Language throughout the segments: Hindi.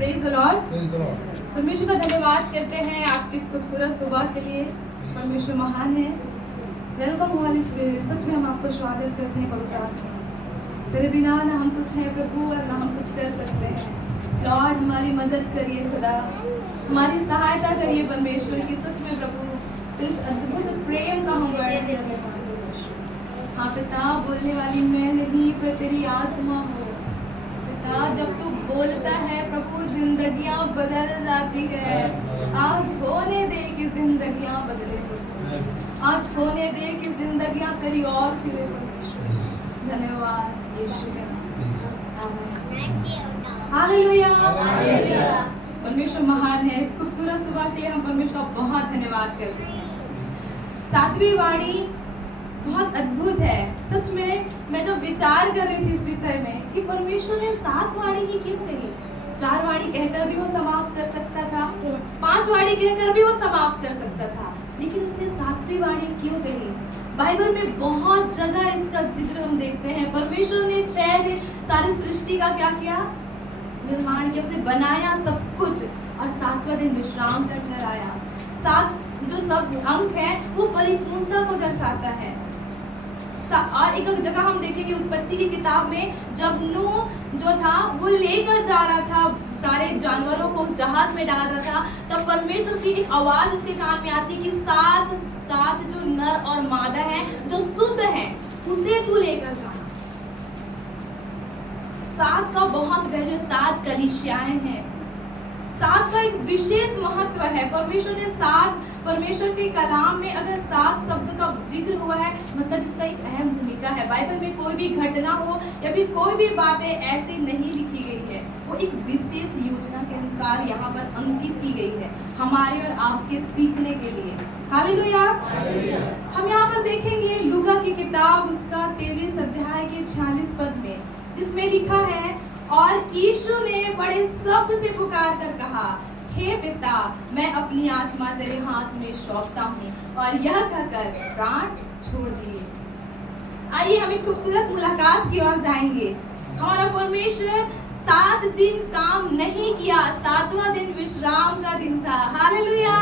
Praise the Lord. परमेश्वर का धन्यवाद करते हैं आज की इस खूबसूरत सुबह के लिए। परमेश्वर महान है। Welcome Holi spirit. सच में हम आपको स्वागत करते हैं पवित्र आत्मा। तेरे बिना ना हम कुछ हैं प्रभु और ना हम कुछ कर सकते हैं। लॉर्ड हमारी मदद करिए खुदा, हमारी सहायता करिए परमेश्वर की। सच में प्रभु तेरे अद्भुत प्रेम का हम वर्णन करने पाएंगे। हाँ पिता, बोलने वाली मैं नहीं पर तेरी आत्मा हो। पिता, जब तू बोलता है प्रभु जिंदगियां बदल जाती है। आज होने दे कि जिंदगियां बदले प्रभु। आज होने दे कि जिंदगियां तेरी और फिरे परमेश्वर। धन्यवाद यीशु के नाम। हालेलुया। परमेश्वर महान है। इस खूबसूरत सुबह के लिए हम परमेश्वर का बहुत धन्यवाद करते हैं। सातवीं वाणी बहुत अद्भुत है। सच में मैं जब विचार कर रही थी इस विषय में कि परमेश्वर ने 7 वाणी ही क्यों कही। 4 वाणी कहकर भी वो समाप्त कर सकता था, 5 वाणी कहकर भी वो समाप्त कर सकता था, लेकिन उसने 7वीं वाणी क्यों कही। बाइबल में बहुत जगह इसका जिक्र हम देखते हैं। परमेश्वर ने 6 दिन सारी सृष्टि का क्या किया, निर्माण किया। उसने बनाया सब कुछ और 7वां दिन विश्राम कर ठहराया। 7 जो सब अंक है वो परिपूर्णता को दर्शाता है। और एक जगह हम देखेंगे उत्पत्ति की किताब में, जब नूह जो था वो लेकर जा रहा था सारे जानवरों को उस जहाज में डाल रहा था, तब परमेश्वर की एक आवाज उसके कान में आती कि 7 जो नर और मादा है जो शुद्ध है उसे तू लेकर जाना। 7 का बहुत वैल्यू, 7 कलीसियाएं हैं। 7 का एक विशेष महत्व है। परमेश्वर ने 7, परमेश्वर के कलाम में अगर 7 शब्द का जिक्र हुआ है मतलब इसका एक अहम भूमिका है। बाइबल में कोई भी घटना हो या फिर कोई भी बातें ऐसी नहीं लिखी गई है, वो एक विशेष योजना के अनुसार यहाँ पर अंकित की गई है हमारे और आपके सीखने के लिए। हालेलुया। हम यहाँ पर देखेंगे लूका की किताब उसका 23 अध्याय के 46 पद में, जिसमें लिखा है, और यीशु ने बड़े शब्द से पुकार कर कहा, हे पिता, मैं अपनी आत्मा तेरे हाथ में सौंपता हूँ। और यह कहकर प्राण छोड़ दिए। आइए हम एक खूबसूरत मुलाकात की ओर जाएंगे। हमारा परमेश्वर 7 दिन काम नहीं किया, 7वां दिन विश्राम का दिन था। हालेलुया।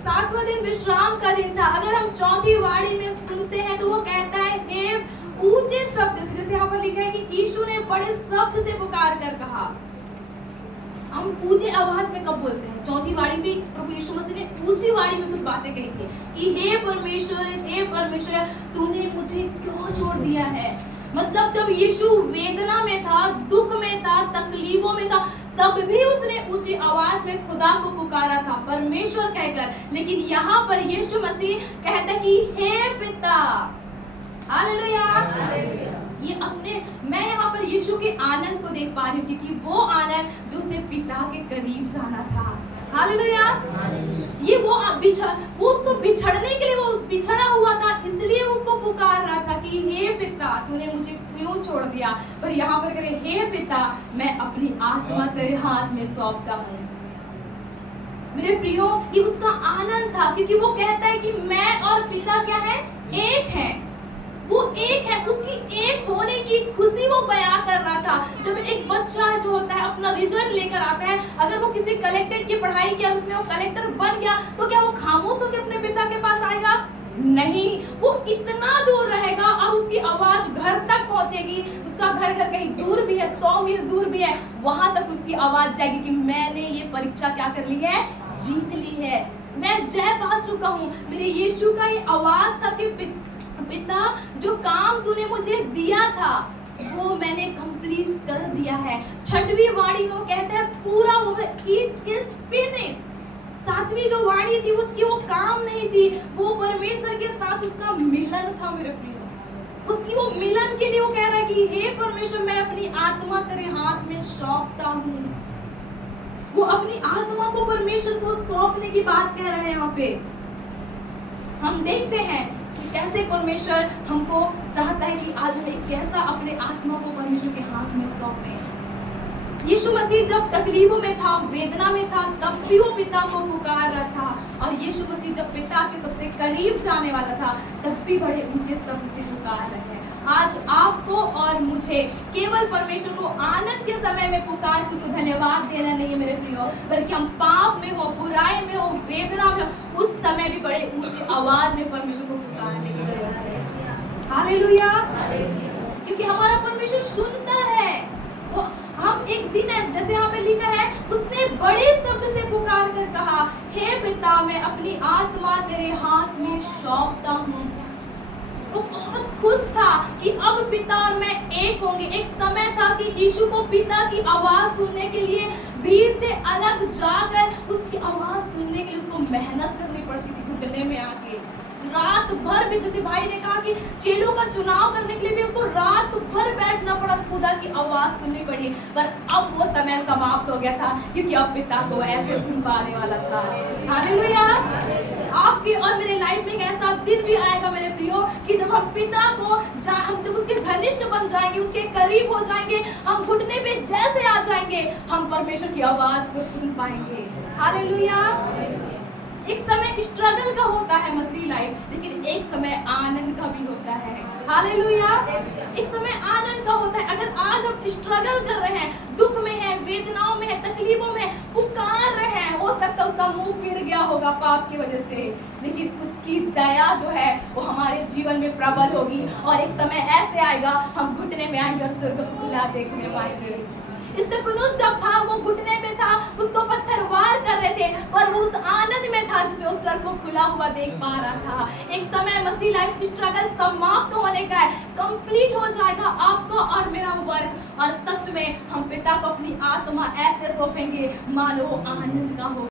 7वां दिन विश्राम का दिन था। अगर हम 4थी वाणी में सुनते हैं तो वो कहता है, हे ऊंचे शब्द से, जैसे यहाँ पर लिखा है कि यीशु ने बड़े शब्द से पुकार कर कहा। हम ऊंचे आवाज में कब बोलते हैं? 4थी वाणी में प्रभु यीशु मसीह ने ऊंची वाणी में कुछ बातें कही थी कि हे परमेश्वर, तूने मुझे क्यों छोड़ दिया है। मतलब जब यीशु वेदना में था, दुख में था, तकलीफों में था, तब भी उसने ऊंची आवाज में खुदा को पुकारा था परमेश्वर कहकर। लेकिन यहाँ पर यीशु मसीह कहता कि हे पिता। हालेलुया। ये मैं यहाँ पर यीशु के आनंद को देख पा रही हूँ, क्योंकि वो आनंद जो उसे पिता के करीब जाना था। हालेलुया। ये वो उसको बिछड़ने के लिए वो बिछड़ा हुआ था, इसलिए उसको पुकार रहा था कि हे पिता, तूने मुझे क्यों छोड़ दिया। पर यहाँ पर करे, हे पिता, मैं अपनी आत्मा तेरे हाथ में सौंपता हूँ। मेरे प्रियो, ये उसका आनंद था, क्योंकि वो कहता है कि मैं और पिता क्या है, एक है। वो एक है, उसकी एक होने की खुशी वो बयां कर रहा था। जब एक बच्चा जो होता है अपना रिजल्ट लेकर आता है, अगर वो किसी कलेक्टेड की पढ़ाई किया, उसमें वो कलेक्टर बन गया, तो क्या वो खामोश होकर अपने पिता के पास आएगा? नहीं, वो इतना दूर रहेगा और उसकी आवाज घर तक पहुंचेगी। उसका घर कहीं दूर भी है, 100 मील दूर भी है, वहां तक उसकी आवाज जाएगी कि मैंने ये परीक्षा क्या कर ली है, जीत ली है, मैं जय पा चुका हूँ। मेरे यीशु का ये आवाज था कि पिता, जो काम तूने मुझे दिया था वो मैंने कंप्लीट कर दिया है। 6वीं वाणी में वो कहता है पूरा हो गया, इट इज फिनिश। 7वीं जो वाणी थी उसकी वो काम नहीं थी, वो परमेश्वर के साथ उसका मिलन था। मेरे प्रिय, उसकी वो मिलन के लिए वो कह रहा है कि हे परमेश्वर, मैं अपनी आत्मा तेरे हाथ में सौंपता हूँ। वो अपनी आत्मा को परमेश्वर को सौंपने की बात कह रहा है। यहाँ पे हम देखते हैं कैसे परमेश्वर हमको चाहता है कि आज हम कैसा अपने आत्मा को परमेश्वर के हाथ में सौंपें। यीशु मसीह जब तकलीफों में था, वेदना में था, तब भी वो पिता को पुकार रहा था। और यीशु मसीह जब पिता के सबसे करीब जाने वाला था, तब भी बड़े ऊंचे शब्द से पुकार रहे हैं। आज आपको और मुझे केवल परमेश्वर को आनंद के समय में पुकार के उसको धन्यवाद देना नहीं है मेरे प्रियो, बल्कि हम पाप में हो, बुराई में हो, वेदना में हो, उस समय भी बड़े ऊंची आवाज में परमेश्वर को पुकारने की जरूरत है। हालेलुया। क्योंकि हमारा परमेश्वर सुनता है। वो हम एक दिन है, जैसे यहाँ पे लिखा है, उसने बड़े शब्द से पुकार कर कहा, हे पिता मैं अपनी आत्मा तेरे हाथ में सौंपता हूँ। वो बहुत खुश था कि अब पिता और मैं एक होंगे। एक समय था कि यीशु को पिता की आवाज सुनने के लिए भीड़ से अलग जाकर उसकी आवाज सुनने के लिए उसको मेहनत करनी पड़ती थी, घुटने में आके रात भर भी, जैसे भाई ने कहा कि चेलों का चुनाव करने के लिए भी उसको रात भर बैठना पड़ा, खुदा की आवाज सुननी पड़ी। पर अब वो समय समाप्त हो गया था, क्योंकि अब पिता को ऐसे सुन पाने वाला था। हालेलुया। आपके और मेरे लाइफ में एक ऐसा दिन भी आएगा मेरे प्रियो, कि जब हम पिता को हम जब उसके घनिष्ठ बन जाएंगे, उसके करीब हो जाएंगे, हम घुटने पे जैसे आ जाएंगे, हम परमेश्वर की आवाज को सुन पाएंगे। हालेलुया। एक समय स्ट्रगल का होता है मसीह लाइफ, लेकिन एक समय आनंद का भी होता है। हालेलुया। एक समय आनंद का होता है। अगर आज हम स्ट्रगल कर रहे हैं, दुख में है, वेदनाओं में है, तकलीफों में पुकार रहे हैं, हो सकता है उसका मुंह फिर गया होगा पाप की वजह से, लेकिन उसकी दया जो है वो हमारे जीवन में प्रबल होगी। और एक समय ऐसे आएगा, हम घुटने में आएंगे और स्वर्ग को खुला देखने पाएंगे। स्तिफनुस जब था, वो घुटने में था, उसको पत्थर वार कर रहे थे, पर वो उस आनंद में था जिसमें उस स्वर्ग को खुला हुआ देख पा रहा था। एक समय मसीह लाइफ स्ट्रगल समाप्त होने का है, कंप्लीट हो जाएगा आपका और मेरा वर्क, और सच में हम पिता को अपनी आत्मा ऐसे सौंपेंगे मानो आनंद का हो।